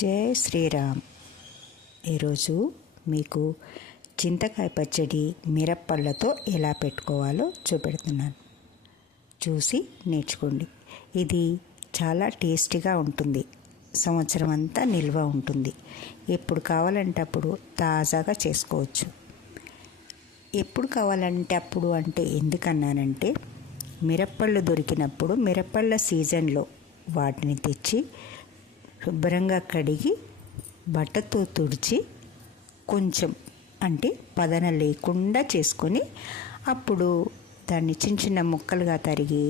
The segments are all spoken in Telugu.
జై శ్రీరామ్. ఈరోజు మీకు చింతకాయ పచ్చడి మిరప్పళ్ళతో ఎలా పెట్టుకోవాలో చూపెడుతున్నాను. చూసి నేర్చుకోండి. ఇది చాలా టేస్టీగా ఉంటుంది. సంవత్సరం అంతా నిల్వ ఉంటుంది. ఎప్పుడు కావాలంటే అప్పుడు తాజాగా చేసుకోవచ్చు. ఎప్పుడు కావాలంటే అప్పుడు అంటే ఎందుకన్నానంటే, మిరప్పళ్ళు దొరికినప్పుడు మిరప్పళ్ళ సీజన్లో వాటిని తెచ్చి శుభ్రంగా కడిగి బట్టతో తుడిచి కొంచెం అంటే పదన లేకుండా చేసుకొని అప్పుడు దాన్ని చిన్న చిన్న ముక్కలుగా తరిగి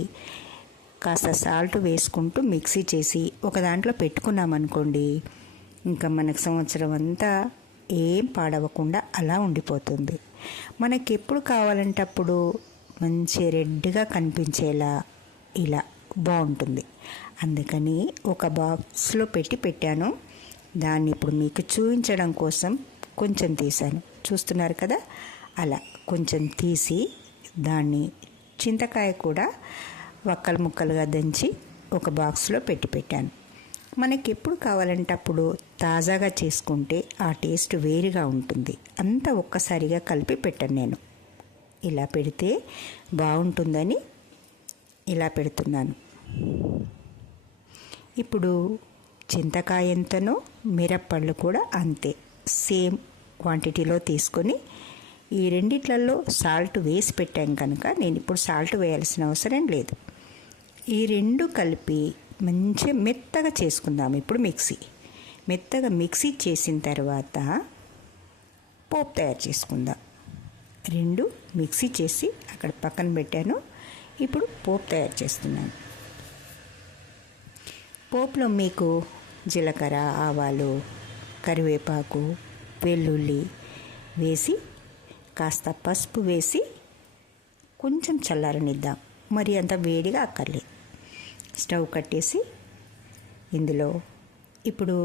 కాస్త సాల్ట్ వేసుకుంటూ మిక్సీ చేసి ఒక దాంట్లో పెట్టుకున్నామనుకోండి, ఇంకా మనకు సంవత్సరం అంతా ఏం పాడవకుండా అలా ఉండిపోతుంది. మనకి ఎప్పుడు కావాలంటే అప్పుడు మంచి రెడ్గా కనిపించేలా ఇలా బాగుంటుంది. అందుకని ఒక బాక్స్లో పెట్టాను. దాన్ని ఇప్పుడు మీకు చూపించడం కోసం కొంచెం తీశాను. చూస్తున్నారు కదా, అలా కొంచెం తీసి దాన్ని చింతకాయ కూడా వక్కలు ముక్కలుగా దంచి ఒక బాక్స్లో పెట్టాను. మనకి ఎప్పుడు కావాలంటే అప్పుడు తాజాగా చేసుకుంటే ఆ టేస్ట్ వేరుగా ఉంటుంది. అంతా ఒక్కసారిగా కలిపి పెట్టాను నేను. ఇలా పెడితే బాగుంటుందని ఇలా పెడుతున్నాను. ఇప్పుడు చింతకాయ ఎంతనో మిరప్పళ్ళు కూడా అంతే సేమ్ క్వాంటిటీలో తీసుకొని ఈ రెండిట్లలో సాల్ట్ వేసి పెట్టాం కనుక నేను ఇప్పుడు సాల్ట్ వేయాల్సిన అవసరం లేదు. ఈ రెండు కలిపి మంచిగా మెత్తగా చేసుకుందాం. ఇప్పుడు మెత్తగా మిక్సీ చేసిన తర్వాత పోపు తయారు చేసుకుందాం. రెండు మిక్సీ చేసి అక్కడ పక్కన పెట్టాను. ఇప్పుడు పోపు తయారు చేస్తున్నాను. పోపులో మీకు జీలకర్ర, ఆవాలు, కరివేపాకు, వెల్లుల్లి వేసి కాస్త పసుపు వేసి కొంచెం చల్లారనిద్దాం. మరి అంత వేడిగా అక్కర్లేదు. స్టవ్ కట్టేసి ఇందులో ఇప్పుడు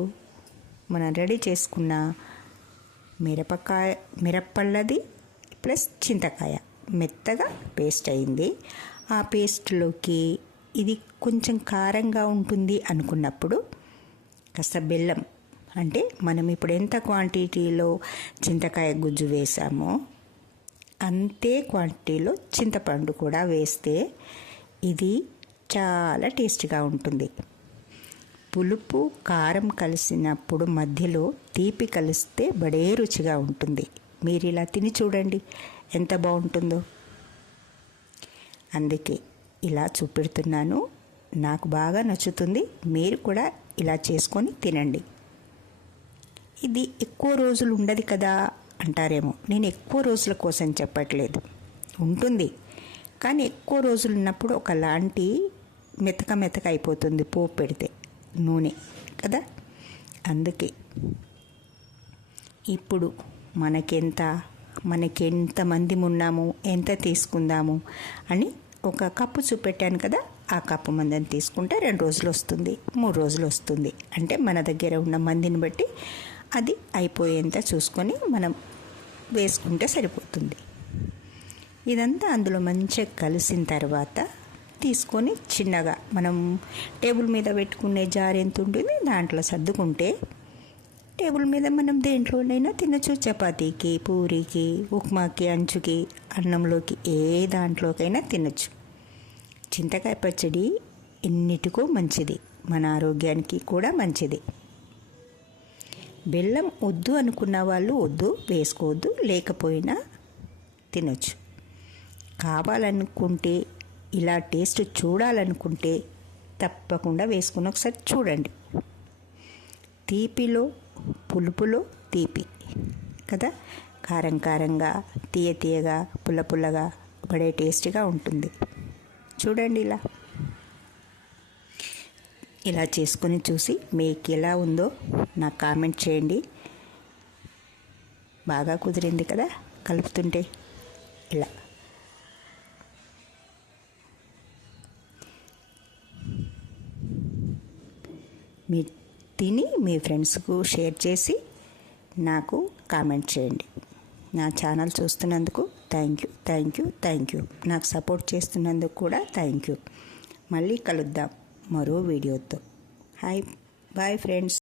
మనం రెడీ చేసుకున్న మిరప్పళ్ళది ప్లస్ చింతకాయ మెత్తగా పేస్ట్ అయింది. ఆ పేస్ట్లోకి ఇది కొంచెం కారంగా ఉంటుంది అనుకున్నప్పుడు కాస్త బెల్లం, అంటే మనం ఇప్పుడు ఎంత క్వాంటిటీలో చింతకాయ గుజ్జు వేసామో అంతే క్వాంటిటీలో చింతపండు కూడా వేస్తే ఇది చాలా టేస్టీగా ఉంటుంది. పులుపు కారం కలిసినప్పుడు మధ్యలో తీపి కలిస్తే బడే రుచిగా ఉంటుంది. మీరు ఇలా తిని చూడండి ఎంత బాగుంటుందో. అందుకే ఇలా చూపెడుతున్నాను. నాకు బాగా నచ్చుతుంది. మీరు కూడా ఇలా చేసుకొని తినండి. ఇది ఎక్కువ రోజులు ఉండదు కదా అంటారేమో. నేను ఎక్కువ రోజుల కోసం చెప్పట్లేదు, ఉంటుంది. కానీ ఎక్కువ రోజులు ఉన్నప్పుడు ఒకలాంటి మెతక అయిపోతుంది పోపు పెడితే, నూనె కదా. అందుకే ఇప్పుడు మనకెంత మంది ఉన్నాము, ఎంత తీసుకుందాము అని ఒక కప్పు చూపెట్టాను కదా. ఆ కప్పు మందిని తీసుకుంటే 2 రోజులు వస్తుంది, 3 రోజులు వస్తుంది. అంటే మన దగ్గర ఉన్న మందిని బట్టి అది అయిపోయేంత చూసుకొని మనం వేసుకుంటే సరిపోతుంది. ఇదంతా అందులో మంచిగా కలిసిన తర్వాత తీసుకొని చిన్నగా మనం టేబుల్ మీద పెట్టుకునే జార్ ఎంత ఉంటుంది దాంట్లో సర్దుకుంటే టేబుల్ మీద మనం దేంట్లోనైనా తినచ్చు. చపాతీకి, పూరీకి, ఉప్మాకి, అంచుకి, అన్నంలోకి ఏ దాంట్లోకైనా తినచ్చు. చింతకాయ పచ్చడి ఎన్నిటికో మంచిది, మన ఆరోగ్యానికి కూడా మంచిది. బెల్లం వద్దు అనుకున్న వాళ్ళు వద్దు, వేసుకోవద్దు, లేకపోయినా తినచ్చు. కావాలనుకుంటే ఇలా టేస్ట్ చూడాలనుకుంటే తప్పకుండా వేసుకుని ఒకసారి చూడండి. తీపిలో పులుపులో తీపి కదా, కారంగా, తీయగా, పుల్లగా పడే టేస్టీగా ఉంటుంది. చూడండి ఇలా చేసుకొని చూసి మీకు ఎలా ఉందో నాకు కామెంట్ చేయండి. బాగా కుదిరింది కదా కలుపుతుంటే. ఇలా మీ తిని మీ ఫ్రెండ్స్కు షేర్ చేసి నాకు కామెంట్ చేయండి. నా ఛానల్ చూస్తున్నందుకు థ్యాంక్ యూ. నాకు సపోర్ట్ చేస్తున్నందుకు కూడా థ్యాంక్ యూ. మళ్ళీ కలుద్దాం మరో వీడియోతో. Bye friends.